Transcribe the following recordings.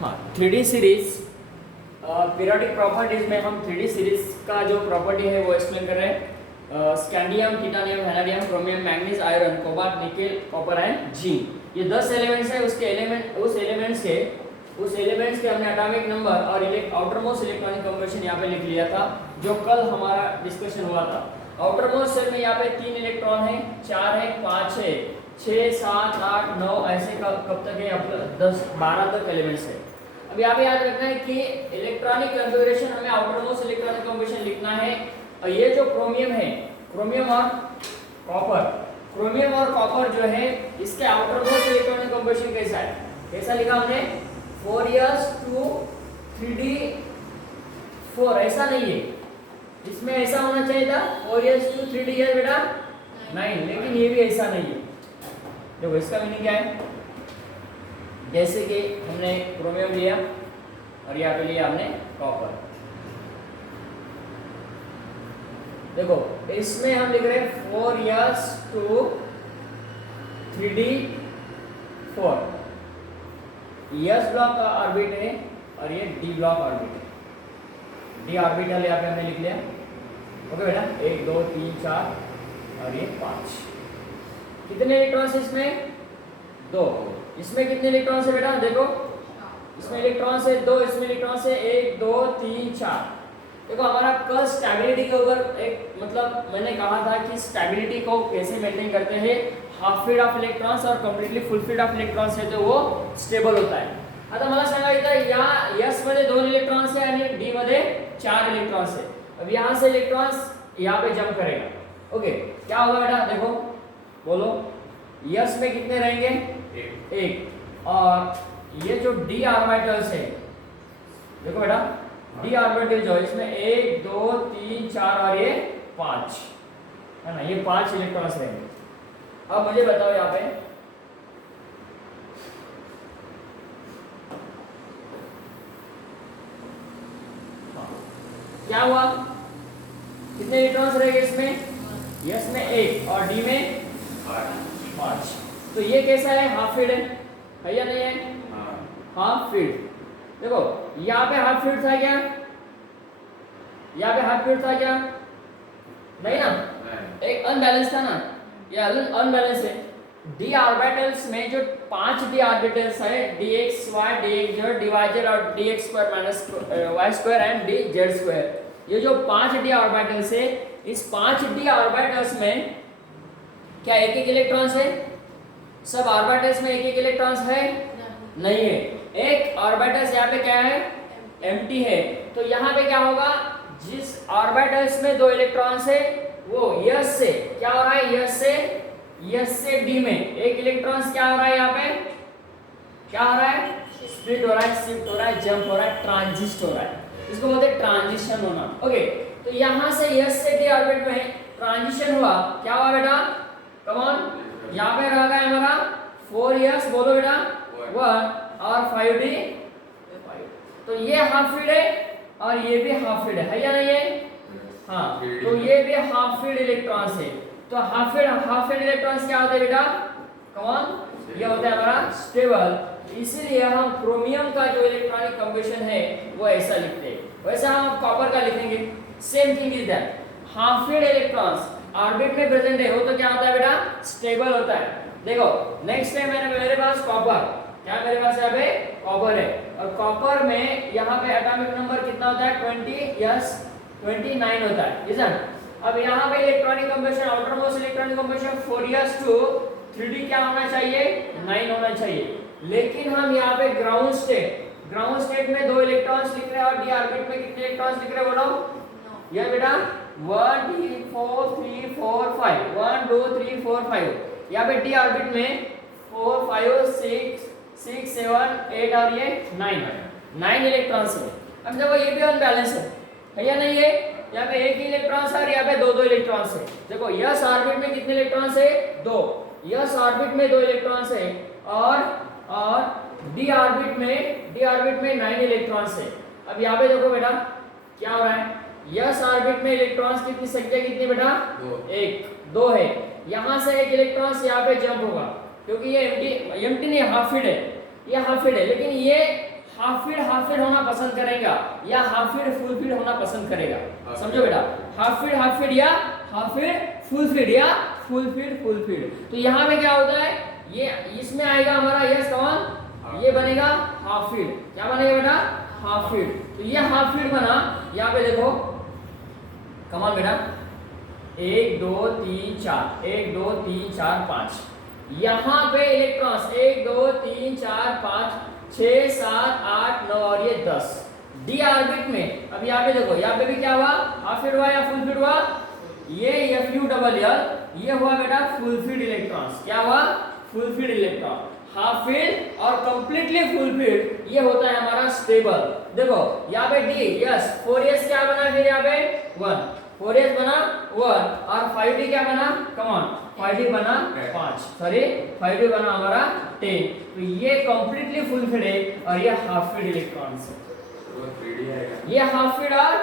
हाँ, 3D series periodic properties में हम 3D सीरीज का जो प्रॉपर्टी है वो एक्सप्लेन कर रहे हैं। Scandium, titanium, vanadium, chromium, manganese, iron, cobalt, nickel, copper and zinc. ये 10 एलिमेंट्स है। उस एलिमेंट्स के हमने एटॉमिक नंबर और आउटर मोस्ट इलेक्ट्रॉनिक कंपोजिशन यहाँ पे लिख लिया था, जो कल हमारा डिस्कशन हुआ था। आउटर मोस्ट सेल में यहाँ पे 3 इलेक्ट्रॉन है, 4 है, 5 है, 6, 7, 8, 9 ऐसे कब तक है, 10, 12 तक एलिमेंट्स है। अब यहाँ पे याद रखना है कि इलेक्ट्रॉनिक कन्फिगरेशन हमें आउटर मोस्ट इलेक्ट्रॉनिक कंपोजिशन लिखना है। और ये जो क्रोमियम है, क्रोमियम और कॉपर जो है, इसके आउटर मोस्ट इलेक्ट्रॉनिक कंपोजिशन कैसा है, कैसा लिखा हमने 4s2 3d4, ऐसा नहीं है। इसमें ऐसा होना चाहिए था 4s2 3d है बेटा 9, लेकिन ये भी ऐसा नहीं है। देखो इसका मीनिंग क्या है, जैसे कि हमने क्रोमियम लिया और यहाँ पे लिया हमने कॉपर। देखो इसमें हम लिख रहे हैं 4s2 3d4, यस ब्लॉक का ऑर्बिट है और ये डी ब्लॉक ऑर्बिट है। डी ऑर्बिटल यहाँ पे हमने लिख लिया। ओके बेटा, 1 2 3 4 और ये 5। कितने इलेक्ट्रॉन्स है इसमें? 2। इसमें कितने इलेक्ट्रॉन्स है बेटा? देखो इसमें इलेक्ट्रॉन्स है 2, इसमें इलेक्ट्रॉन्स है 1 2 3 4। देखो हमारा कल स्टेबिलिटी के ऊपर एक मतलब मैंने कहा था कि स्टेबिलिटी को कैसे मेंटेन करते हैं। हाफ फील्ड ऑफ इलेक्ट्रॉन्स और completely full field of electrons है तो वो स्टेबल होता है। आता मला सांगायचं या s मध्ये 2 इलेक्ट्रॉन्स है आणि d मध्ये 4 इलेक्ट्रॉन्स है। अब यहाँ से इलेक्ट्रॉन्स यहाँ पे जंप करेगा। ओके, क्या होगा बेटा? देखो बोलो, s में कितने रहेंगे? 1। और ये जो d ऑर्बिटल्स है, देखो बेटा d ऑर्बिटल जो है इसमें 1 2 3 4 और ये 5 है ना, ये 5 इलेक्ट्रॉन्स रहेंगे। अब मुझे बताओ यहाँ पे क्या हुआ, कितने इलेक्ट्रॉन्स रहेंगे इसमें? यस में 1 और डी में 5। तो ये कैसा है? हाफ फील्ड है या नहीं है? Half field. देखो यहाँ पे हाफ फील्ड था क्या? यहाँ पे हाफ फील्ड था क्या? नहीं ना, एक अनबैलेंस था ना, ये अनबैलेंस है। डी ऑर्बिटल्स में जो 5 डी ऑर्बिटल्स है, dxy dxz dYz और dx square minus y square and dz square, ये जो 5 डी ऑर्बिटल्स है, इस 5 डी ऑर्बिटल्स में क्या एक एक इलेक्ट्रॉन्स है? सब ऑर्बिटल्स में एक एक इलेक्ट्रॉन्स है? नहीं है। एक ऑर्बिटल्स यहाँ पे क्या है? एम्प्टी है। तो यहाँ पे क्या होगा, जिस ऑर्बिटल्स में 2 इलेक्ट्रॉन्स है वो s से क्या हो रहा है, s से d में एक इलेक्ट्रॉन्स क्या हो रहा है, यहाँ पे क्या हो रहा है? स्प्लिट हो रहा है, शिफ्ट हो रहा है, जंप हो रहा है, ट्रांजिस्ट हो रहा है। इसको बोलते हैं ट्रांजिशन होना। ओके, तो यहाँ से s से d ऑर्बिट में ट्रांजिशन हुआ, क्या हुआ बेटा? कम ऑन, यहाँ पे रह गया हमारा 4s, बोलो बेटा 1 और 5d 5। तो ये हाफ फील्ड है और ये भी हाफ फील्ड है या नहीं है? हाँ, तो ये भी हाफ फील्ड इलेक्ट्रॉन्स है। तो हाफ फील्ड इलेक्ट्रॉन्स क्या होते हैं बेटा? कम ऑन, ये होता है हमारा स्टेबल। इसीलिए हम क्रोमियम का जो इलेक्ट्रॉनिक कंपोजिशन है वो ऐसा लिखते हैं। वैसा हम कॉपर का लिखेंगे। Same thing is that, half field electrons orbit में प्रेजेंट है वो तो क्या होता है बेटा? स्टेबल होता है। देखो नेक्स्ट टाइम मेरे पास कॉपर, क्या मेरे पास यहाँ पे कॉपर है, और कॉपर में यहाँ पे एटॉमिक नंबर कितना होता है? 29 होता है, इजंट? अब यहाँ पे electronic composition, outer most electronic composition 4s2 3d क्या होना चाहिए? 9 होना चाहिए। लेकिन हम यहाँ पे ग्राउंड स्टेट में 2 इलेक्ट्रॉन्स लिख रहे हैं और डी ऑर्बिट में कितने इलेक्ट्रॉन्स लिख रहे हैं बोलो? ये बेटा 1 2 3 4 5, 1 2 3 4 5। यहाँ पे डी ऑर्बिट में 4 5 6 7 8 और ये 9 इलेक्ट्रॉन्स है। अब देखो ये भी अनबैलेंस है या नहीं है? यहाँ पे एक ही इलेक्ट्रॉन्स है और यहाँ पे 2 इलेक्ट्रॉन्स है। देखो यस ऑर्बिट में कितने इलेक्ट्रॉन्स है? 2। यस ऑर्बिट में 2 इलेक्ट्रॉन्स है और डी ऑर्बिट में 9 इलेक्ट्रॉन्स है। अब यहाँ पे देखो बेटा क्या हो रहा है, यस ऑर्बिट में इलेक्ट्रॉन्स की संख्या कितनी बेटा? 2 है। यहाँ से एक इलेक्ट्रॉन्स यहाँ पे जंप होगा, क्योंकि ये एम्प्टी नहीं, हाफ फील्ड है, ये हाफ फील्ड है, लेकिन ये हाफ फील्ड होना पसंद करेगा या हाफ फील्ड फुल फील्ड होना पसंद करेगा? समझो बेटा, हाफ फील्ड या हाफ फील्ड फुल फील्ड या फुल फील्ड। तो यहाँ पे क्या होता है, ये इसमें आएगा हमारा यस कौन, ये बनेगा हाफ फील्ड। क्या बनेगा बेटा, हाफ फील्ड। तो ये हाफ फील्ड बना। यहाँ पे देखो कमाल बेटा, 1 2 3 4 1 2 3 4 5, यहाँ पे इलेक्ट्रॉन्स 1 2 3 4 5 6 7 8 9 और ये 10 डी ऑर्बिट में। अब यहाँ पे देखो, यहाँ पे भी क्या हुआ, हाफ फील्ड हुआ या फुल फील्ड हुआ, ये FU ये हुआ बेटा फुल फील्ड इलेक्ट्रॉन्स। क्या हुआ, full field electron. Half field और कंप्लीटली फुल फील्ड ये होता है हमारा स्टेबल। देखो यहाँ पे डी यस 4s क्या बना, फिर यहाँ पे 1 4s बना 1 और 5d क्या बना, कम ऑन 5d बना 5, सॉरी 5d बना हमारा 10। तो ये कंप्लीटली फुल फील्ड है और ये हाफ फील्ड इलेक्ट्रॉन्स है। ये हाफ फील्ड और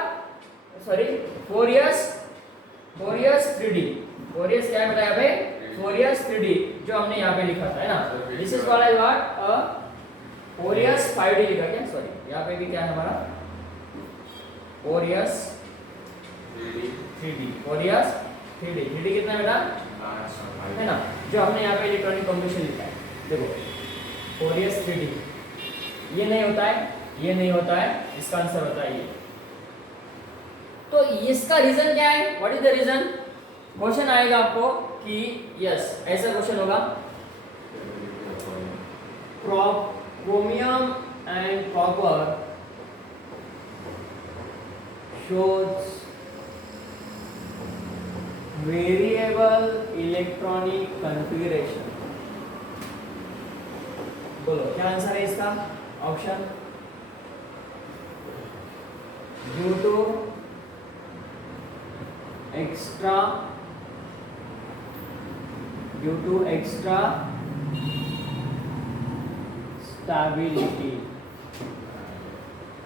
सॉरी 4s 3d 4s क्या बताया भाई, 4s 3d जो हमने यहाँ पे लिखा था, है ना। This is called as what, 4s 5d लिखा क्या, सॉरी यहाँ पे भी क्या है हमारा 4s 3d 4s 3d कितना है बेटा, है ना, जो हमने यहाँ पे इलेक्ट्रॉनिक कॉम्बिनेशन लिखा है। देखो 4s 3d ये नहीं होता है, ये नहीं होता है, इसका आंसर होता है ये। तो इसका रीजन क्या है, what is the reason, question आएगा आपको कि यस ऐसा क्वेश्चन होगा, chromium and copper shows variable electronic configuration। बोलो क्या आंसर है इसका, option due to extra stability,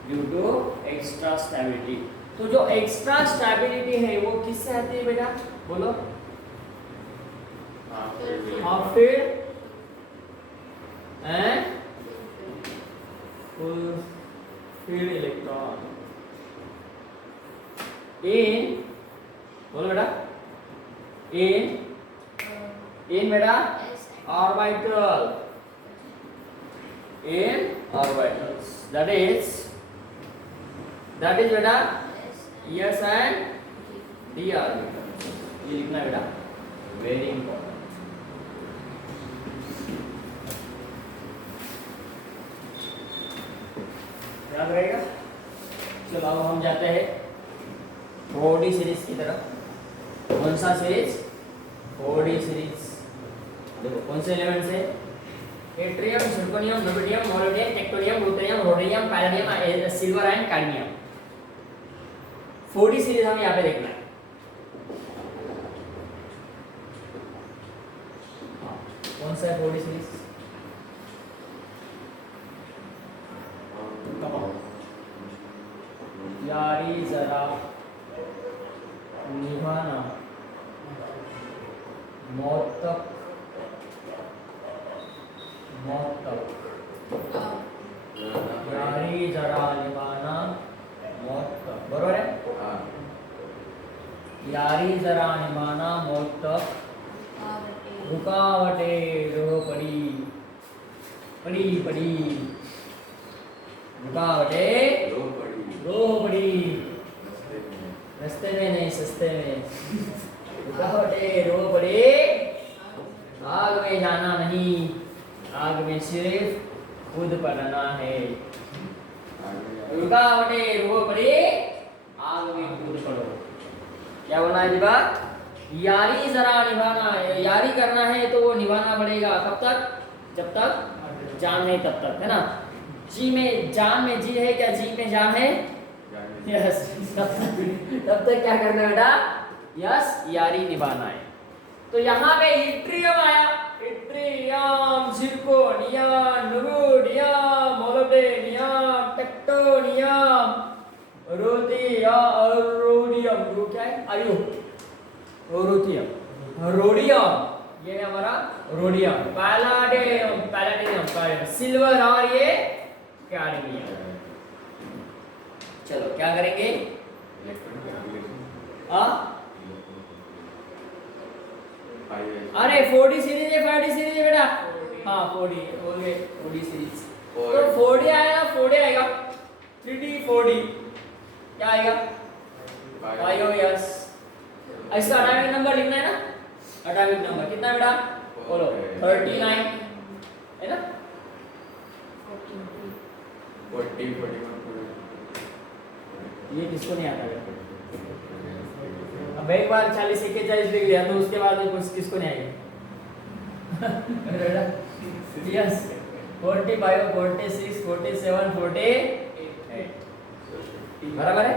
due to extra stability. तो जो एक्स्ट्रा स्टेबिलिटी है वो किससे आती है बेटा, बोलो, half field and full field electron in, बोलो बेटा, इन बेटा orbital, in orbitals, that is बेटा s and d orbitals। ये लिखना है बेटा, वेरी इंपॉर्टेंट। याद रहेगा। चलो अब हम जाते हैं 4D सीरीज की तरफ। कौन सा सीरीज, 4D सीरीज। देखो कौन से एलिमेंट्स है, yttrium, zirconium, rubidium, molybdenum, technetium, ruthenium, rhodium, palladium, silver and cadmium. 4D series हमें यहाँ पे देखना है। कौन सा है 4D सीरीज, यारी जरा निभाना मौत तक यारी जरा निभाना मौत तक, बरोबर है। यारी जरा निभाना मौत तक, रुकावटे रो पड़ी रुकावटे रो पड़ी, रस्ते में नहीं सस्ते में, रुकावटे रो पड़ी, आग में जाना नहीं, आग में सिर्फ खुद पड़ना है। रुकावटे रो पड़ी, आग में खुद पड़ो। क्या बोलना है जी बात, यारी जरा निभाना, यारी करना है तो वो निभाना पड़ेगा। कब तक, जब तक जान है तब तक, है ना। जी में जान में जी है क्या, जी में जान है, यस, तब तक क्या करना है बेटा, यस यारी निभाना है। तो यहाँ पे इट्रियम आया, इट्रियम, जिर्कोनियम, रुबिडियम, मोलिब्डेनम, टेक्टोनियम, रोडियम, रो क्या है, आयु रोडियम, ये है हमारा रोडियम, पैलेडियम, सिल्वर और ये कैडमियम। चलो क्या करेंगे? अरे 4D सीरीज है 5D सीरीज है बेटा। हाँ 4D हो गए 4D सीरीज। तो 4D आएगा 4D आएगा 3D 4D क्या आएगा? 5 यस। इसका एटॉमिक नंबर लिखना है ना? एटॉमिक नंबर कितना है बेटा? बोलो 39 है ना? 40 41 ये किसको नहीं आता बेटा? अब एक बार 40 41 लिख दिया तो उसके बाद कुछ किसको नहीं आएगा? यस 45 46 47 48 बराबर है?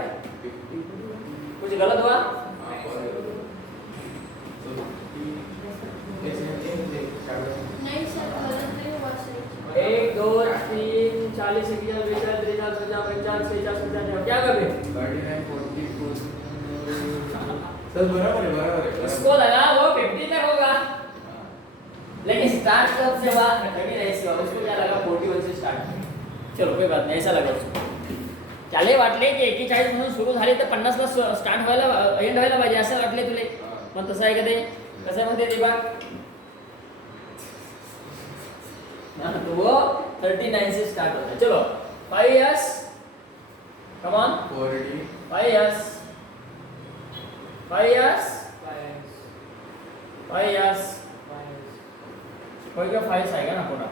कुछ गलत हुआ? नहीं सर गलत नहीं हुआ सर। 1 2 3 40 41 42 43 50 56 क्या कर रहे? 39 42 सर बराबर है उसको लगा वो 50 तक होगा लेकिन स्टार्ट कब से हुआ? 39 से हुआ। उसको क्या लगा 41 से स्टार्ट। चलो कोई बात नाही ऐसा लगा उसको. त्याला वाटले की 41 म्हणून सुरू झाले तर 50 ला स्टार्ट व्हायला एंड व्हायला पाहिजे असं वाटले तुले. पण तसं आहे का ते? कसं आहे म्हणते दिबा? ना तो वो 39 से स्टार्ट होता है. चलो 5 years come on 40 5 years 5 years 5 years कोई का 5 आएगा ना पूरा.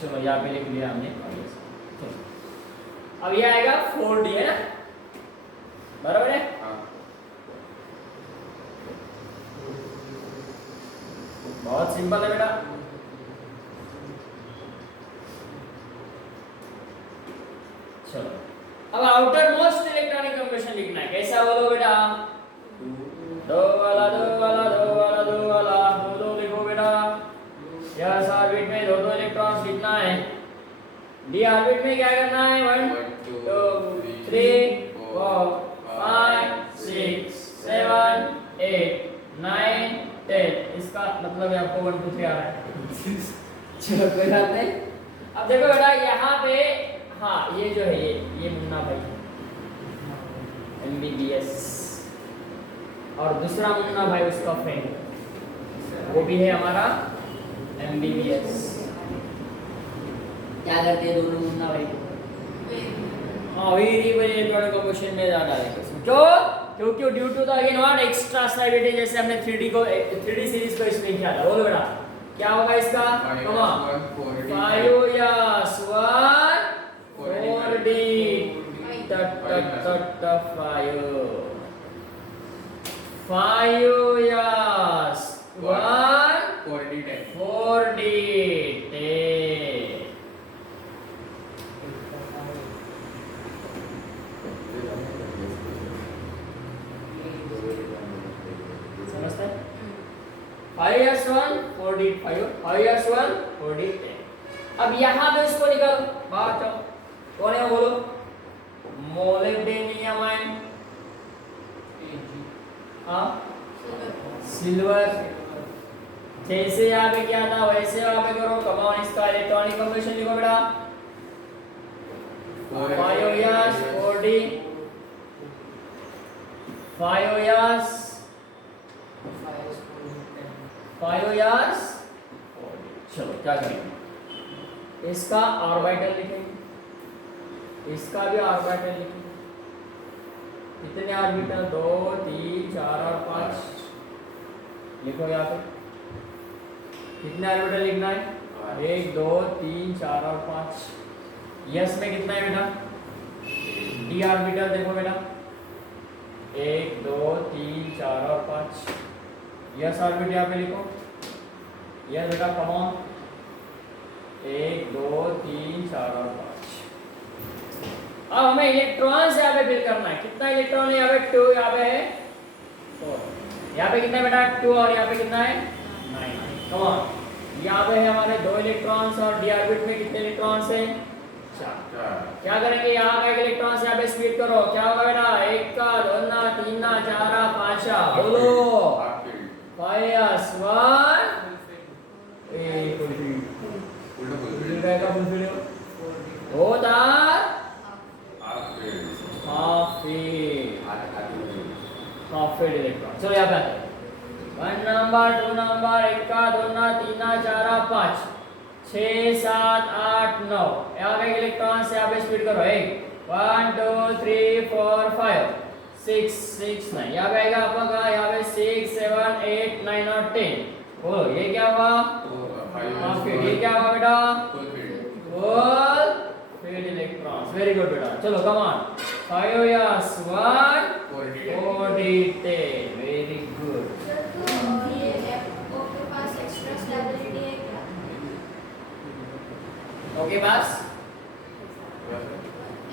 चलो यहाँ पे लिख लिया हमने. अब ये आएगा 4D है ना बराबर है. हाँ बहुत सिंपल है बेटा. चलो अब आउटर मोस्ट इलेक्ट्रॉनिक कंपोजिशन लिखना है. कैसा बोलो बेटा? दो वाला दो वाला दो वाला दो वाला दो दो लिखो बेटा. यस ऑर्बिट में दो दो इलेक्ट्रॉन्स लिखना है. डी ऑर्बिट में क्या करना है? 1 2 3 4 5 6 7 8 9 10. इसका मतलब है आपको 1 2 3 आ रहा है. चलो कोई बात नहीं. अब देखो बेटा यहाँ पे हाँ ये जो है ये मुन्ना भाई MBBS और दूसरा मुन्ना भाई उसका फ्रेंड वो भी है हमारा MBBS. क्या करते हैं दोनों मुन्ना भाई? हाँ वेरिएबल इलेक्ट्रॉनिक कंपोजिशन में ज्यादा है. क्यों? क्योंकि due to the again what extra stability. जैसे हमने 3D सीरीज को इसमें किया था. बोलो बेटा क्या होगा इसका? कम ऑन 5 यस 1 4D तट तट तट 5 यस 1 4D 10 4D 10. समझते हैं? 5 years 1 4D 5 years 1 4D 10. अब यहाँ पे इसको निकाल बाहर चलो. कौन है बोलो? मोलिब्डेनियम आयन. हाँ सिल्वर. जैसे यहाँ पे क्या था वैसे यहाँ पे करो. कम ऑन इसका इलेक्ट्रॉनिक कंपोजिशन लिखो बेटा. 5 years 4D 5 years 5 years 4D. चलो क्या करेंगे? इसका ऑर्बिटल लिखेंगे. इसका भी ऑर्बिटल लिखेंगे. कितने ऑर्बिटल? 2 3 4 और 5 लिखो यहाँ पे. कितने ऑर्बिटल लिखना है? 1 2 3 4 और 5. यस में कितना है बेटा? डी ऑर्बिटल देखो बेटा 1 2 3 4 और 5. यस ऑर्बिट यहाँ पे लिखो. यस बेटा कम ऑन 1 2 3 4 और 5. अब हमें इलेक्ट्रॉन्स यहाँ पे फिल करना है. कितना इलेक्ट्रॉन है यहाँ पे? 2 यहाँ पे है 4. यहाँ पे कितना है बेटा? 2 और यहाँ पे कितना है? 9. कम ऑन यहाँ पे है हमारे 2 इलेक्ट्रॉन्स और डी ऑर्बिट में कितने इलेक्ट्रॉन्स हैं? 4. क्या करेंगे? यहाँ का एक इलेक्ट्रॉन्स यहाँ पे स्प्लिट करो. क्या होगा बेटा? 1 का 2 ना 3 ना 4 5. बोलो 5 1 full filled both are half filled electron. चलो यहाँ पे आते हैं। 1 नंबर 2 नंबर 1 का 2 ना 3 ना 4 ना 5 6 7 8 9 यहाँ पे इलेक्ट्रॉन से यहाँ पे स्पीड करो 1 2 3 4 5 6 6 9 यहाँ पे आएगा आपका यहाँ पे 6 7 8 9 और 10। बोलो ये क्या हुआ? Half field. ये क्या हुआ बेटा? Full field electrons. Very good बेटा। चलो come on 5 yes 1 4 10 very good. Sir तो ये एफओ के पास एक्स्ट्रा स्टेबिलिटी है क्या? ओके बस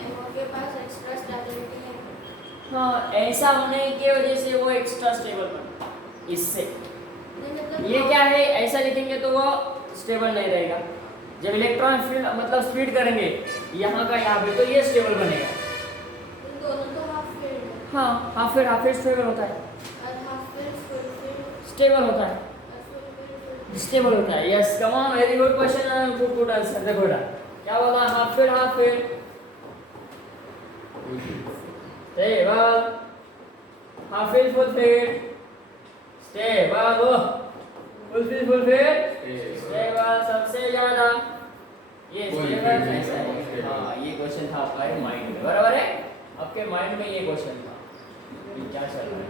एफओ के पास एक्स्ट्रा स्टेबिलिटी है क्या? हाँ ऐसा होने की वजह से वो एक्स्ट्रा स्टेबल बना। इससे नहीं मतलब ये क्या है ऐसा लिखेंगे तो वो स्टेबल नहीं रहेगा। जब इलेक्ट्रॉन फील्ड मतलब स्पीड करेंगे यहाँ का यहाँ पे तो ये स्टेबल बनेगा। इन दोनों तो हाफ फील्ड है हाँ हाफ फील्ड स्टेबल होता है। और half field full field stable होता है। और फुल फील्ड स्टेबल होता है। Yes come on very good question. Good answer. देखो बेटा क्या बोला? Half field stable half field full field stable full field stable सबसे ज्यादा ये Full स्टेबल field ऐसा है। stable। हाँ ये क्वेश्चन था आपका माइंड में बराबर है। आपके माइंड में ये क्वेश्चन था ये क्या चल रहा है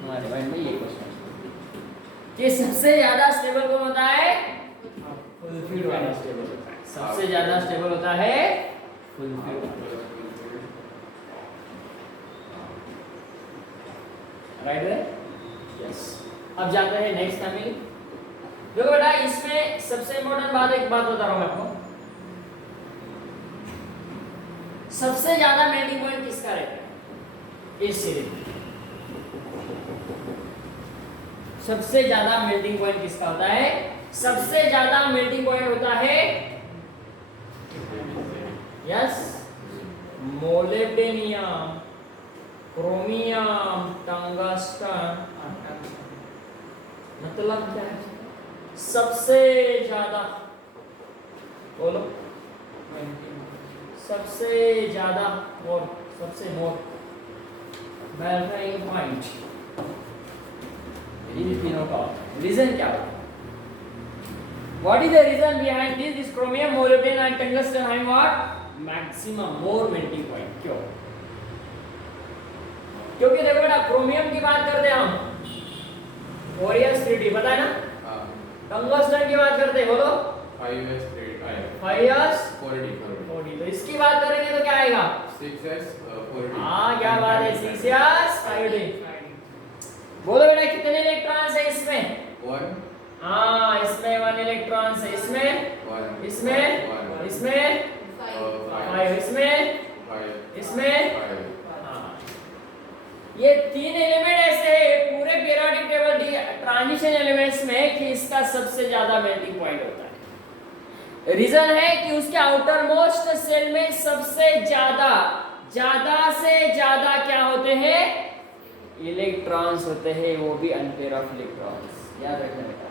हमारे माइंड में ये क्वेश्चन कि सबसे ज्यादा स्टेबल कौन होता है? फुल फील्ड वाला स्टेबल होता है। सबसे ज्यादा स्टेबल होता है फुल फील्ड। राइट है? यस। अब जाते हैं नेक्स्ट फैमिली। देखो बेटा इसमें सबसे इम्पोर्टेंट बात एक बात बता रहा हूं मैं आपको। सबसे ज्यादा मेल्टिंग पॉइंट किसका रहता है इस सीरीज में? सबसे ज्यादा मेल्टिंग पॉइंट किसका होता है? सबसे ज्यादा मेल्टिंग पॉइंट होता है यस मोलिब्डेनियम क्रोमियम टंगस्टन। मतलब क्या है? सबसे ज्यादा बोलो सबसे ज्यादा और सबसे मोर मेल्टिंग पॉइंट इन तीनों का रीजन क्या होगा? What is the reason behind this? This chromium, molybdenum and tungsten having what? Maximum more melting point. क्यों? क्योंकि देखो बेटा क्रोमियम की बात करते हैं हम 4s3d पता है ना? टंगस्टन की बात करते हैं बोलो 5s 4d। तो इसकी बात करेंगे तो क्या आएगा? 6s 4d। हाँ क्या बात है 6s 5d। बोलो बेटा कितने इलेक्ट्रॉन्स है इसमें? 1 हाँ इसमें 1 इलेक्ट्रॉन्स है। इसमें 1 इसमें 1 इसमें 5 इसमें 5 इसमें हाँ ये 3 एलिमेंट ऐसे हैं पूरे पीरियोडिक टेबल ट्रांजिशन एलिमेंट्स में कि इसका सबसे ज्यादा मेल्टिंग पॉइंट होता है। रीजन है कि उसके आउटर मोस्ट सेल में सबसे ज्यादा से ज्यादा क्या होते हैं? इलेक्ट्रॉन्स होते हैं, वो भी अनपेयर ऑफ इलेक्ट्रॉन्स। याद रखना बेटा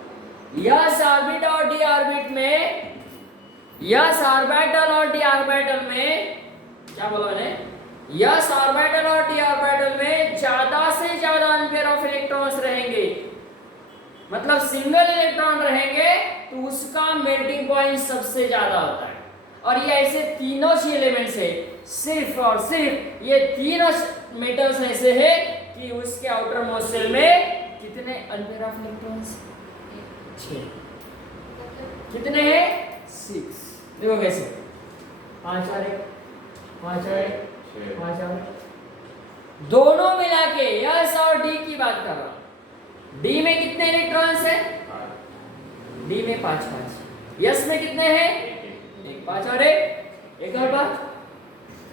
यस ऑर्बिट और डी ऑर्बिट में यस ऑर्बिटल और डी ऑर्बिटल में क्या बोला मैंने? यस ऑर्बिटल और डी ऑर्बिटल में ज्यादा से ज्यादा अनपेयर ऑफ इलेक्ट्रॉन्स रहेंगे। मतलब सिंगल इलेक्ट्रॉन रहेंगे तो उसका मेल्टिंग पॉइंट सबसे ज्यादा होता है। और ये ऐसे तीनों ही एलिमेंट्स है सिर्फ और सिर्फ ये तीनों मेटल्स ऐसे हैं कि उसके आउटर मोस्ट सेल में कितने अनपेयर ऑफ इलेक्ट्रॉन्स? 6। कितने हैं? 6। देखो कैसे 5 और 1 5 और 1 5 और 1 दोनों मिला के यस और डी की बात कर रहा हूं। डी में कितने इलेक्ट्रॉन्स हैं? डी में 5 5। यस में कितने हैं? 1 5 और 1 और बात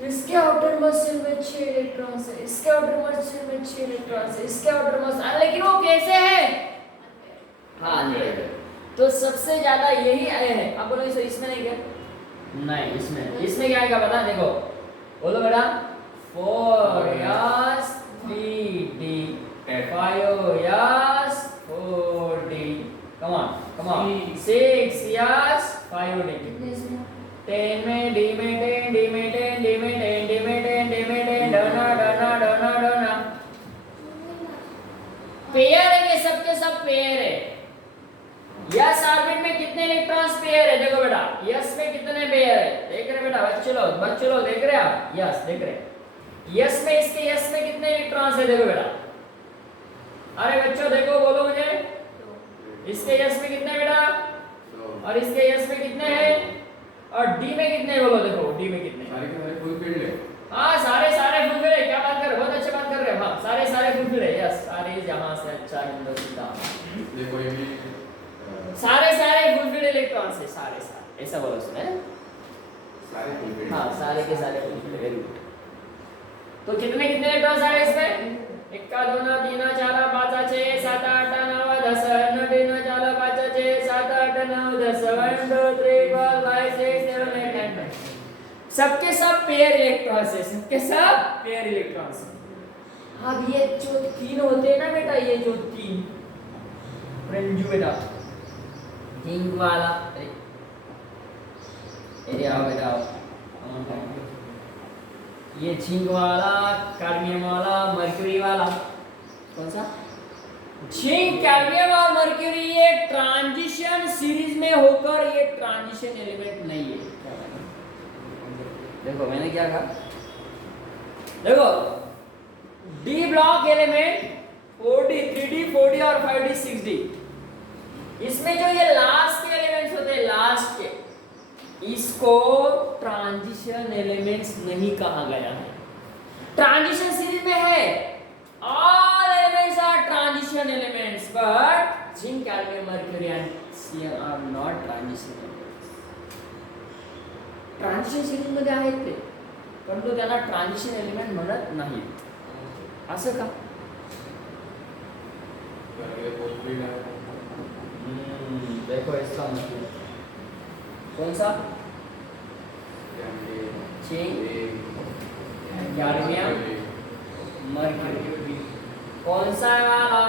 इसके आउटर मोस्ट सेल में 6 इलेक्ट्रॉन्स है। इसके आउटर मोस्ट सेल में 6 इलेक्ट्रॉन्स है। इसके आउटर मोस्ट लेकिन वो कैसे है? हाँ तो सबसे ज्यादा यही आए हैं। अब बोलो इसमें नहीं क्या? नहीं इसमें क्या आएगा पता? देखो बोलो बेटा 4s 3d 5s 4d Come on 6 yes 5 D कितने इसमें 10 में D में 10 D में 10 D में 10 D में 10 D में 10 डना पेयर है, ये सबके सब पेयर है। यस ऑर्बिट में कितने इलेक्ट्रॉन्स पेयर है? देखो बेटा यस में कितने पेयर है देख रहे बेटा, बच्चे लोग देख रहे आप? यस देख रहे। यस में इसके यस में कितने इलेक्ट्रॉन्स है? देखो बेटा, अरे बच्चों देखो, बोलो मुझे, इसके यस में कितने बेटा और इसके यस में कितने हैं और डी में कितने? बोलो देखो डी में कितने? सारे के सारे फुल फील्ड है। हाँ सारे फुलफिल है। क्या बात कर रहे हो? बहुत अच्छी बात कर रहे हो। हाँ सारे फुलफिल है। यस सारे जहां से अच्छा हिंदुस्तान ये कोई भी सारे फुलफिल इलेक्ट्रॉन्स है। सारे ऐसा बोलो सुने। सारे फुल फील्ड। हाँ सारे के सारे फुलफिल। Very good. तो कितने इलेक्ट्रॉन्स आ रहे हैं इसमें? 1 2 3 4 5 6 7 8 9 10 9 3 4 5 6 7 8 9 10 1 2 3 4 5 6 7 8 9 सबके सब पेयर इलेक्ट्रॉन्स है। सबके सब पेयर इलेक्ट्रॉन्स है। अब ये जो 3 होते हैं ना बेटा, ये जो 3 रंजू बेटा जिंक वाला, अरे आओ बेटा आओ, ये जिंक वाला, कैडमियम वाला, मर्क्यूरी वाला, कौन सा? जिंक, कैडमियम और मर्क्यूरी ये ट्रांजिशन सीरीज में होकर ये ट्रांजिशन एलिमेंट नहीं है। देखो मैंने क्या कहा, देखो D block element 4D 3D 4D और 5D 6D, इसमें जो ये लास्ट के एलिमेंट्स होते हैं, लास्ट के, इसको ट्रांजिशन एलिमेंट्स नहीं कहा गया है। ट्रांजिशन सीरीज में है all elements are transition elements but zinc, cadmium, mercury and CM are not transition elements. Transition series मध्ये आहेत ते, परंतु त्यांना ट्रांजिशन एलिमेंट म्हणत नाहीत। असं का? ये फुल फील्ड है। देखो इसका मतलब कौन सा? Zinc, cadmium, mercury. कौन सा वाला?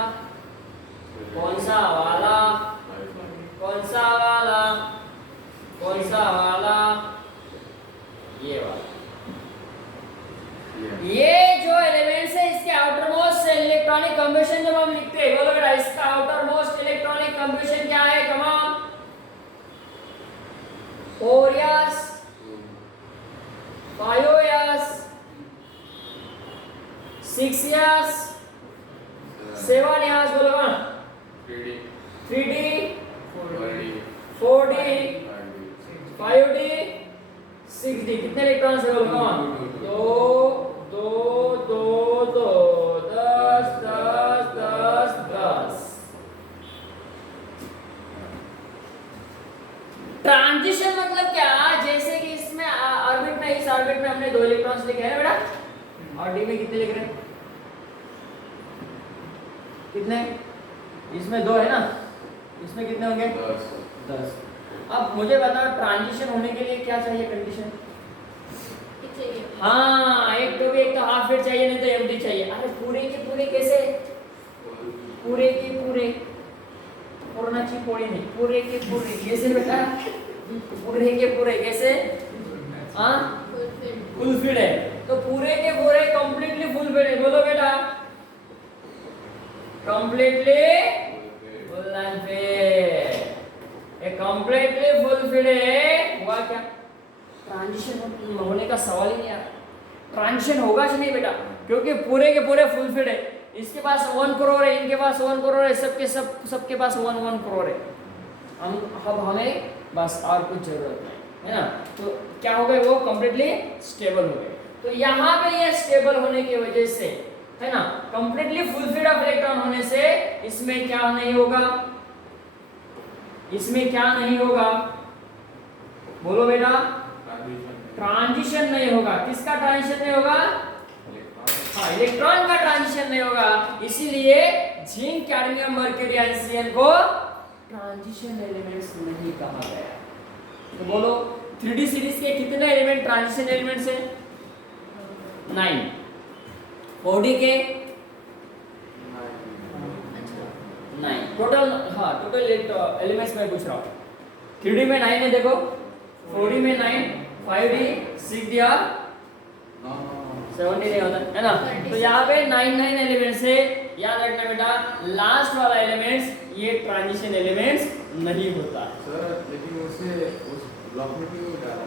कौन सा वाला? कौन सा वाला? कौन सा वाला? ये वाला। ये जो एलिमेंट्स है इसके आउटर मोस्ट इलेक्ट्रॉनिक कंबिनेशन जब हम लिखते हैं, बोलो बेटा इसका आउटर मोस्ट इलेक्ट्रॉनिक कंबिनेशन क्या है? Come on 4s 5s 6s 7s, बोलो ना 3D 4D 5D 6D। कितने इलेक्ट्रॉन्स है? बोलो कम ऑन 2 2 2 2 10 10 10 10। ट्रांजिशन मतलब क्या? जैसे कि इसमें ऑर्बिट में, इस ऑर्बिट में हमने 2 इलेक्ट्रॉन्स लिखे हैं बेटा, और डी में कितने लिख रहे हैं? कितने? इसमें 2 है ना, इसमें कितने होंगे? 10। अब मुझे बताओ ट्रांजिशन होने के लिए क्या चाहिए कंडीशन? हाँ एक तो हाफ फिट चाहिए, नहीं तो एम्प्टी चाहिए। अरे पूरे के पूरे कैसे? पूरे के पूरे पूर्णाची पोळी नहीं, पूरे के पूरे कैसे बेटा? पूरे के पूरे कैसे? हाँ फुल फिट है, तो पूरे के पूरे कंप्लीटली फुल फिट है। बोलो बेटा कंप्लीटली फुल एंड फिट। ये कंप्लीटली फुल फिट है। हुआ क्या? ट्रांजिशन होने का सवाल ही नहीं आया। ट्रांजिशन होगा ही नहीं बेटा, क्योंकि पूरे के पूरे फुल फिट है। इसके पास 1 करोड़ है, इनके पास 1 करोड़ है, सबके पास 1 करोड़ है। अब हमें बस और कुछ जरूरत नहीं है ना। तो क्या हो गए? वो कंप्लीटली स्टेबल हो गए। तो यहाँ पे ये स्टेबल होने की वजह से है ना, completely full fit of electron होने से इसमें क्या नहीं होगा? इसमें क्या नहीं होगा? बोलो बेटा ट्रांजिशन नहीं होगा। किसका ट्रांजिशन नहीं होगा? हाँ इलेक्ट्रॉन का ट्रांजिशन नहीं होगा। इसीलिए zinc, cadmium, mercury and CN को ट्रांजिशन एलिमेंट्स नहीं कहा गया। तो बोलो 3D सीरीज के कितने एलिमेंट ट्रांजिशन एलिमेंट्स हैं? 9। 4D के 9 टोटल, हाँ टोटल एलिमेंट्स में पूछ रहा हूँ। 3D में 9 है देखो, 4D में 9, 5D 6D और 70 नहीं होता है ना। तो यहाँ पे 9 एलिमेंट्स है, याद रखना बेटा लास्ट वाला एलिमेंट्स ये ट्रांजिशन एलिमेंट्स नहीं होता है। सर लेकिन उसे उस ब्लॉक में क्यों डाला?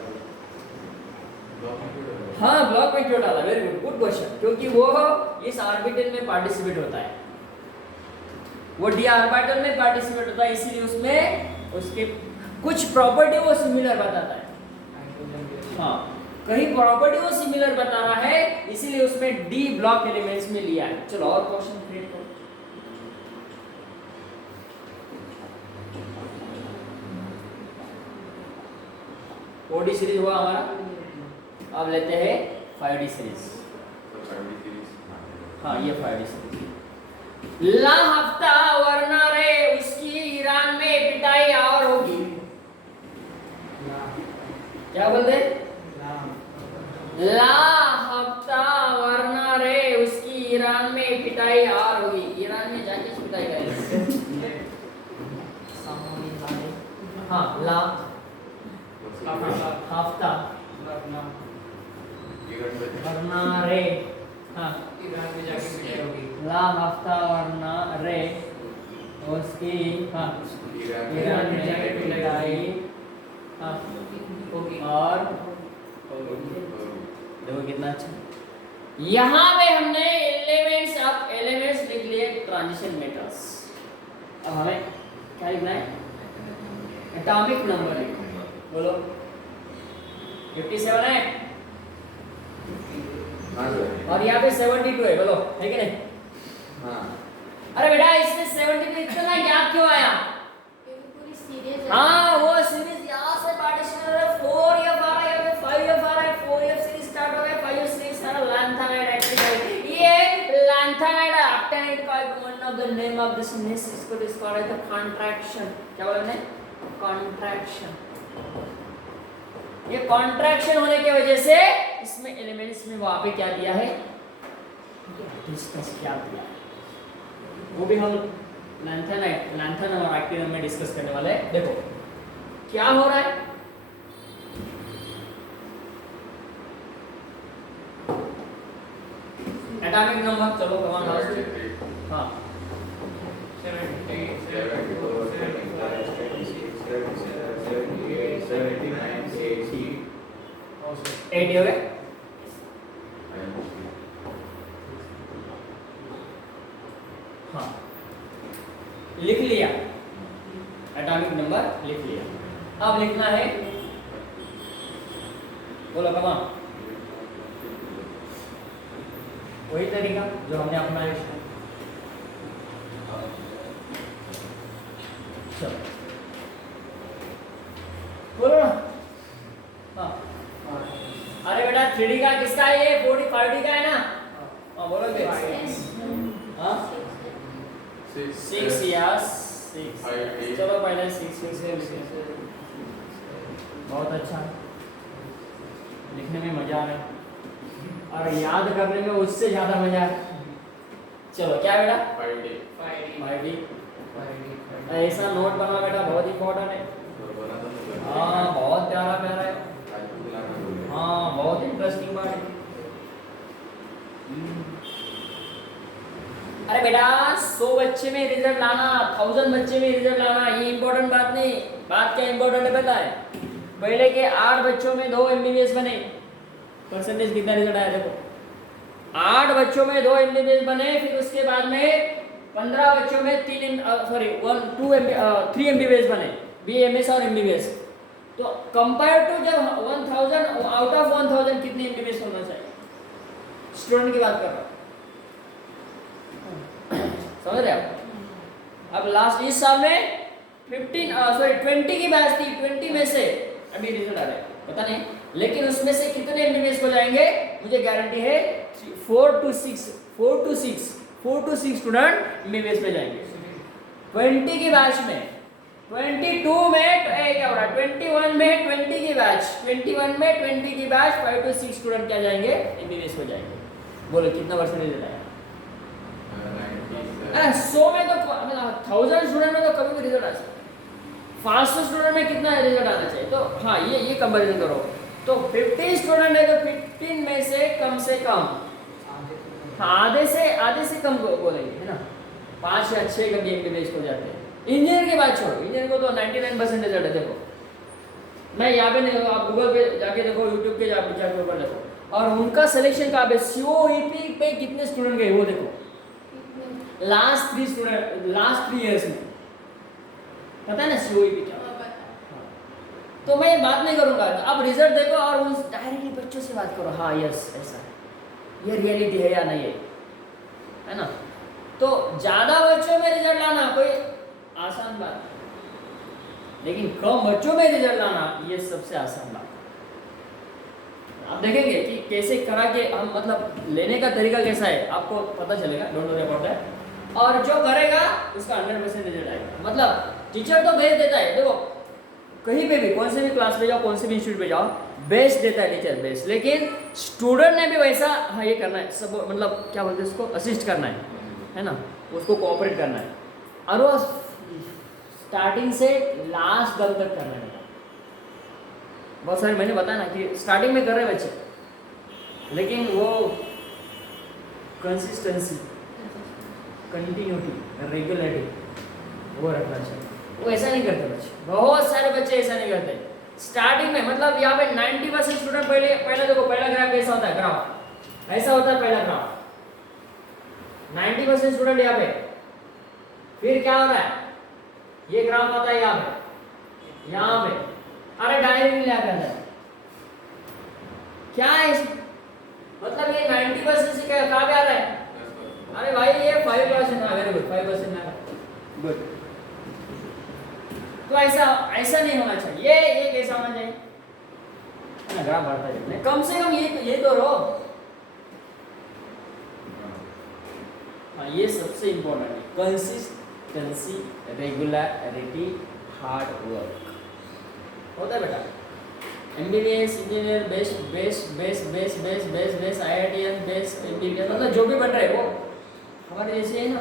ब्लॉक में क्यों डाला? हाँ ब्लॉक में क्यों डाला, वेरी गुड, गुड क्वेश्चन। क्योंकि वो इस ऑर्बिटल में पार्टिसिपेट होता है, वो डी ऑर्बिटल में पार्टिसिपेट होता है, इसीलिए उसमें उसके कुछ प्रॉपर्टी वो सिमिलर बताता है। हाँ कहीं प्रॉपर्टी वो सिमिलर बता रहा है, इसीलिए उसमें डी ब्लॉक एलिमेंट्स में लिया है। चलो और क्वेश्चन क्रिएट करो। ओडी सीरीज हुआ हमारा, अब लेते हैं 5D सीरीज। हाँ ये 5D सीरीज। ला हफ्ता वरना रे उसकी ईरान में पिटाई और होगी। क्या बोलते? ला हफ्ता वरना रे उसकी ईरान में पिटाई और होगी। ईरान में जाके पिटाई करेंगे। हाँ ला हफ्ता वरना रे, हाँ ला हफ्ता वरना रे उसकी, हाँ ईरान में जाके पिटाई हाँ और देखो कितना अच्छा। यहाँ पे हमने एलिमेंट्स, अब एलिमेंट्स लिख लिए ट्रांजिशन मेटल्स। अब हमें क्या लिखना है? एटॉमिक नंबर लिखना है। बोलो 57 है और यहाँ पे 72 है, बोलो है कि नहीं? हाँ। अरे बेटा इसमें 72 इतना गैप क्यों आया? क्योंकि पूरी सीरीज हाँ वो सीरीज यहाँ से पार्टीशन हो रहा है, 4F आ रहा है, यहाँ पे 5F आ रहा है, 4F सीरीज स्टार्ट हो गया, 5F सीरीज सारा लैंथेनाइड एक्टिनाइड। ये लैंथेनाइड एक्टिनाइड का one of the name of this नेस, इसको डिस्क्राइब है द कॉन्ट्रैक्शन। क्या बोला मैंने? कॉन्ट्रैक्शन। ये कॉन्ट्रैक्शन होने की वजह से इसमें एलिमेंट्स में वहां पे क्या दिया है, डिस्कस क्या दिया है, वो भी हम लैंथेनाइड और एक्टिनाइड में डिस्कस करने वाले हैं। देखो क्या हो रहा है, एटॉमिक नंबर, चलो कमान हाँ 80 हो गए। हाँ लिख लिया, एटॉमिक नंबर लिख लिया। अब लिखना है, बोलो कमान, वही तरीका जो हमने अपनाया। चलो बोलो ना। हाँ अरे बेटा 3D का किसका है ये? 4D 5D का है ना? हाँ बोलो बे। हाँ 6 या 6, चलो पहले 6 से बहुत अच्छा, लिखने में मजा आ रहा है और याद करने में उससे ज्यादा मजा है। चलो क्या बेटा? 5D ऐसा नोट बना बेटा, बहुत इंपॉर्टेंट है। हाँ बहुत प्यारा प्यारा है, हाँ बहुत इंटरेस्टिंग बात है। अरे बेटा 100 बच्चे में रिजल्ट लाना, 1000 बच्चे में रिजल्ट लाना, ये इंपॉर्टेंट बात नहीं। बात क्या इंपॉर्टेंट है पता है? पहले के 8 बच्चों में 2 MBBS बने, परसेंटेज कितना रिजल्ट आया देखो। 8 बच्चों में 2 MBBS बने, फिर उसके बाद में 15 बच्चों में 3 MBBS बने, BMS और MBBS। तो कंपेयर टू जब 1000 आउट ऑफ 1000 कितने MBBS होना चाहिए? स्टूडेंट की बात कर रहा हूँ, समझ रहे आप? अब लास्ट इस साल में 20 की बैच थी, 20 में से अभी रिजल्ट आ रहा है पता नहीं, लेकिन उसमें से कितने MBBS को जाएंगे मुझे गारंटी है 4 to 6 स्टूडेंट MBBS पे जाएंगे 20 की बैच में। 22 में क्या हो रहा है, 21 में 20 की बैच, 21 में 20 की बैच 5 to 6 स्टूडेंट क्या जाएंगे MBBS हो जाएंगे। बोलो कितना परसेंटेज आया? अरे 100 में तो 1000 स्टूडेंट में तो कभी भी रिजल्ट आ सकता है। 500 स्टूडेंट में कितना रिजल्ट आना चाहिए? तो हाँ, ये कंपैरिजन करो। तो 50 स्टूडेंट है तो 15 में से कम हाँ, आधे से कम बोलेंगे, है ना। 5 या 6 कभी एमबीबीएस हो जाते हैं। इंजीनियर की बात छोड़ो, इंजीनियर को तो 99% रिजल्ट है। देखो मैं यहाँ पे नहीं, आप गूगल पे जाके देखो, यूट्यूब पे जाके ऊपर देखो, और उनका सिलेक्शन कहाँ पे, सीओईपी पे कितने स्टूडेंट गए वो देखो। लास्ट 3 इयर्स में, पता है ना सीओईपी क्या। तो मैं बात नहीं करूंगा, अब रिजल्ट देखो और उन डायरेक्टली बच्चों से बात करो। हाँ यस, ऐसा है, ये रियलिटी है या नहीं है ना। तो ज्यादा बच्चों में रिजल्ट लाना कोई आसान बात है, लेकिन कम बच्चों में रिजल्ट लाना ये सबसे आसान बात है। आप देखेंगे कि कैसे करा के हम, मतलब लेने का तरीका कैसा है आपको पता चलेगा, डोंट वरी अबाउट दैट। और जो करेगा उसका 100% रिजल्ट आएगा। मतलब टीचर तो बेस्ट देता है, देखो कहीं पे भी, कौन से भी क्लास में जाओ, कौन से भी इंस्टीट्यूट में जाओ, बेस्ट देता है टीचर, बेस्ट। लेकिन स्टूडेंट ने भी वैसा, हाँ ये करना है सब, मतलब क्या बोलते हैं उसको, असिस्ट करना है ना, उसको कोऑपरेट करना है। और वो स्टार्टिंग से लास्ट दम तक करना है। बहुत सारे मैंने बताया ना कि स्टार्टिंग में कर रहे बच्चे, लेकिन वो कंसिस्टेंसी, कंटिन्यूटी, रेगुलरिटी वो रखना चाहिए। वो ऐसा नहीं करते बच्चे, बहुत सारे बच्चे ऐसा नहीं करते स्टार्टिंग में। मतलब यहाँ पे 90% स्टूडेंट पहले देखो, पहला ग्राफ कैसा होता है, ग्राफ ऐसा होता है पहला ग्राफ, 90% स्टूडेंट यहाँ पे। फिर क्या हो रहा है, ये ग्राफ आता है यहाँ पे। अरे डायरी में लिया करना है क्या है मतलब ये 90% से कहाँ पे आ रहा है? अरे भाई ये 5% है, वेरी गुड, 5% है, गुड। तो ऐसा नहीं होना चाहिए, ये कैसा होना चाहिए, ग्राफ बढ़ता है, कम से कम ये तो रहो। हाँ, ये सबसे इंपॉर्टेंट है, कंसिस्टेंसी, रेगुलरिटी, हार्ड वर्क होता है बेटा। MBBS engineer best IITian best MBBS, मतलब जो भी बन रहे हैं वो हमारे जैसे है ना,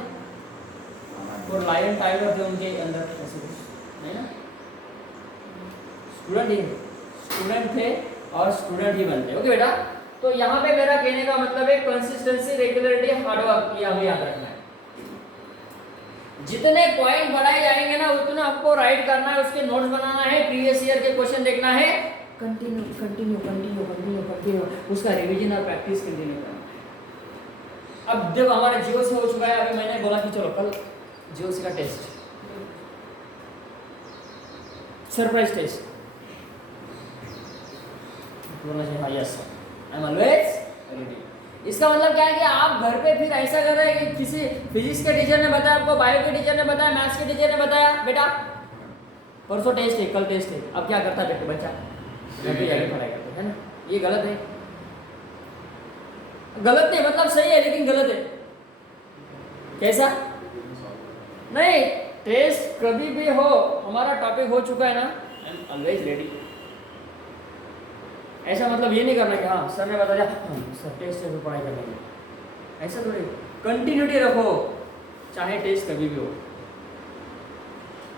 और लायन टाइगर थे उनके अंदर, ऐसे कुछ नहीं ना। स्टूडेंट थे और स्टूडेंट ही बनते, ओके बेटा। तो यहाँ पे मेरा कहने का मतलब है कंसिस्टेंसी, रेगुलरिटी, हार्डवर्क, ये हमें याद रखना है। जितने पॉइंट बनाए जाएंगे ना उतना आपको राइट करना है, उसके नोट्स बनाना है, प्रीवियस ईयर के क्वेश्चन देखना है, कंटिन्यू उसका रिवीजन और प्रैक्टिस कंटिन्यू करना है। अब जब हमारा जीओसी हो चुका है, अभी मैंने बोला कि चलो कल जीओसी का टेस्ट, सरप्राइज टेस्ट बोलना चाहिए। हाँ yes, I am always ready. इसका मतलब क्या है कि आप घर पे फिर ऐसा कर रहे हैं कि किसी फिजिक्स के टीचर ने बताया आपको, बायो के टीचर ने बताया, मैथ्स के टीचर ने बताया, बेटा परसों टेस्ट है, कल टेस्ट है, अब क्या करता है बच्चा, घर पे जाके पढ़ाई करता है ना। ये गलत है, गलत नहीं मतलब सही है लेकिन गलत है। कैसा नहीं, टेस्ट कभी भी हो, हमारा टॉपिक हो चुका है ना, आई एम ऑलवेज रेडी। ऐसा मतलब ये नहीं करना कि हाँ सर ने बता दिया, सर टेस्ट से पढ़ाई कर लेंगे, ऐसा थोड़ी। कंटिन्यूटी रखो चाहे टेस्ट कभी भी हो,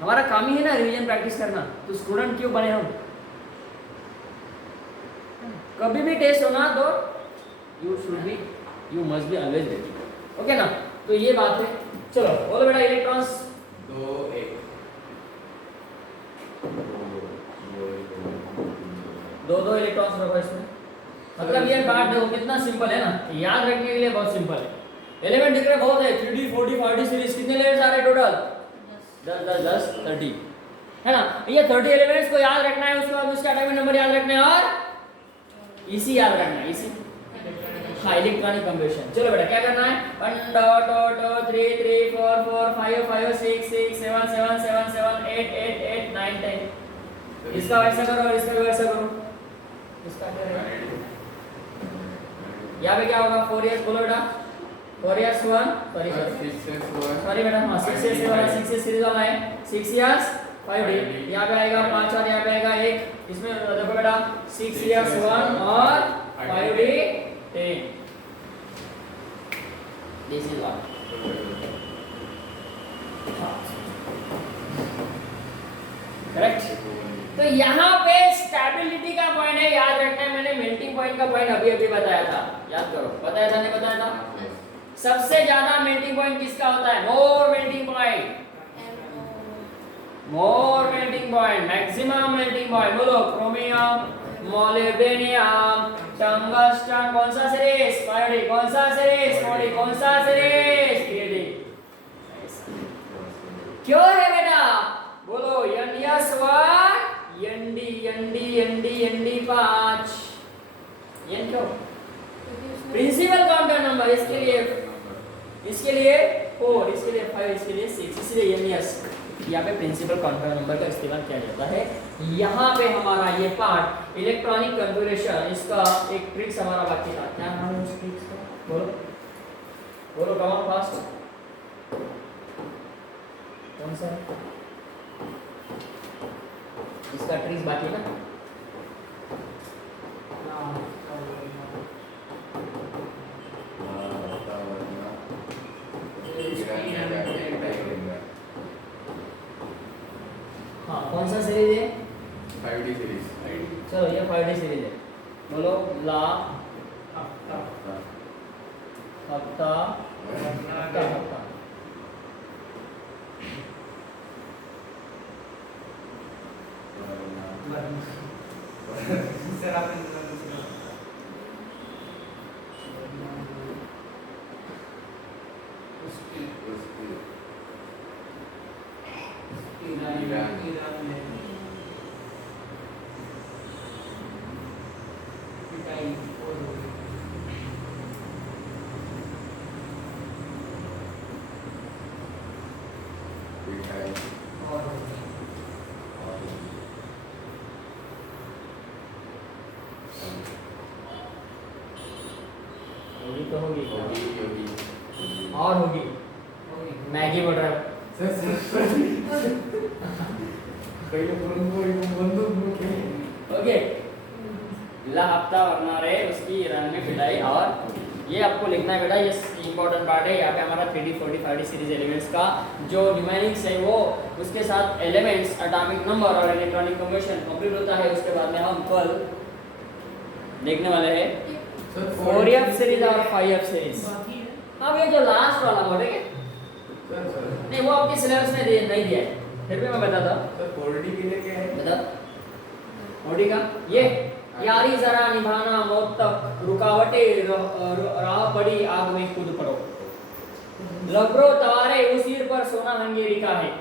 हमारा काम ही है ना रिवीजन प्रैक्टिस करना, तो स्टूडेंट क्यों बने हम। कभी भी टेस्ट होना तो you must be always ready, okay ना। तो ये बात है। चलो बोलो बेटा, इलेक्ट्रॉन्स 2 इलेक्ट्रॉन्स रखो इसमें। मतलब ये पार्ट देखो कितना सिंपल है ना, याद रखने के लिए बहुत सिंपल है। एलिमेंट दिख रहे बहुत है, 3D 4D 5D सीरीज, कितने लेयर्स आ रहे टोटल? 10 30 है ना। ये 30 एलिमेंट्स को याद रखना है, उसके बाद उसका एटॉमिक नंबर याद रखना है और इसी याद रखना है, इसी हाँ इलेक्ट्रॉनिक कंबिनेशन। चलो बेटा क्या करना है, 1 2 2 3 3 4 4 5 5 6 6 7 7 7 7 8 8 8 9 10। इसका वैसा करो और इसका भी वैसा करो। इसका क्या रहेगा, यहाँ पे क्या होगा, 4 इयर्स बोलो बेटा, 4 इयर्स 1 सॉरी बेटा, हाँ 6 इयर्स वाला 6 इयर्स सीरीज वाला है, 6 इयर्स 5D। यहाँ पे आएगा 5 और यहाँ पे आएगा 1, इसमें देखो बेटा 6 इयर्स 1 और 5D 10। This is all. Correct. तो यहाँ पे स्टेबिलिटी का पॉइंट है, याद रखना है, मैंने मेल्टिंग पॉइंट का पॉइंट अभी अभी बताया था, याद करो, बताया था नहीं बताया था? सबसे ज्यादा मेल्टिंग पॉइंट किसका होता है? More melting point, more melting point, maximum melting point. बोलो क्रोमियम, मोलिब्डेनियम, टंगस्टन, कौन सा सीरीज? पॉली, कौन सा सीरीज? पॉली, कौन सा सीरीज? क्यों है बेटा? बोलो NS1 ND 5 n क्यों? प्रिंसिपल काउंटर नंबर, इसके लिए 4, इसके लिए 5, इसके लिए 6, इसलिए NS यहाँ पे प्रिंसिपल काउंटर नंबर का इस्तेमाल किया जाता है। यहाँ पे हमारा ये पार्ट इलेक्ट्रॉनिक कन्फिगरेशन, इसका एक ट्रिक्स हमारा बाकी था। क्या नाम है उस ट्रिक्स का? बोलो बोलो, कम ऑन फास्ट, कौन सा है इसका ट्रिक्स बाकी ना? हाँ, कौन सा सीरीज है? 5D series. चलो ये 5D सीरीज है। बोलो ला, हफ्ता, हफ्ता। तो होगी और होगी मैगी बटर। ओके, ला हफ्ता वरना रहे उसकी रन में पिटाई। और ये आपको लिखना है बेटा, ये इंपॉर्टेंट पार्ट है। यहाँ पे हमारा 3D 4D 5D series elements का जो न्यूमेरिक्स है वो उसके साथ एलिमेंट्स, एटॉमिक नंबर और इलेक्ट्रॉनिक कन्वर्जन कंप्लीट होता है। उसके बाद में हम कल देखने वाले हैं 4F सीरीज और 5F सीरीज। अब ये जो लास्ट वाला मोड है नहीं, वो आपके सिलेबस में नहीं दिया है, फिर भी मैं बताता हूँ। सर 4D के लिए क्या है? बता 4D का ये यारी जरा निभाना मौत तक, रुकावटें राह पड़ी आग में कूद पड़ो, लबरो तवारे उस हीर पर सोना हंगेरी का है।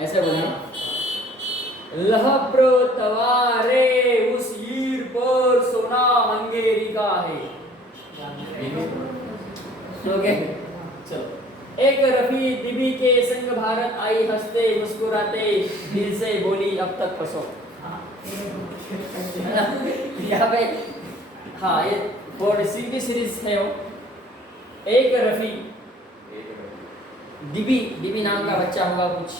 ऐसे बोले, लहब्रो तवारे उस हीर पर सोना हंगेरी का है। ओके चलो। एक रफी दिबी के संग भारत आई, हंसते मुस्कुराते दिल से बोली अब तक फंसो। यहाँ पे हाँ ये 4D सीरीज है वो। एक रफी दिबी नाम का बच्चा होगा कुछ,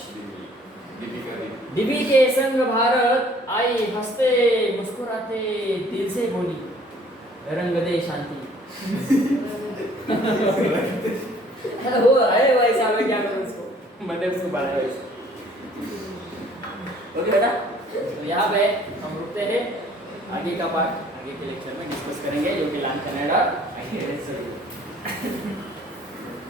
दिबी के संग भारत आई, हंसते मुस्कुराते दिल से बोली रंग दे शांति। वो है भाई साहब, क्या करूं उसको, मैंने उसको पढ़ाया वैसे। ओके बेटा, तो यहाँ पे हम रुकते हैं। आगे का पार्ट आगे के लेक्चर में डिस्कस करेंगे, जो कि लर्न कनाडा।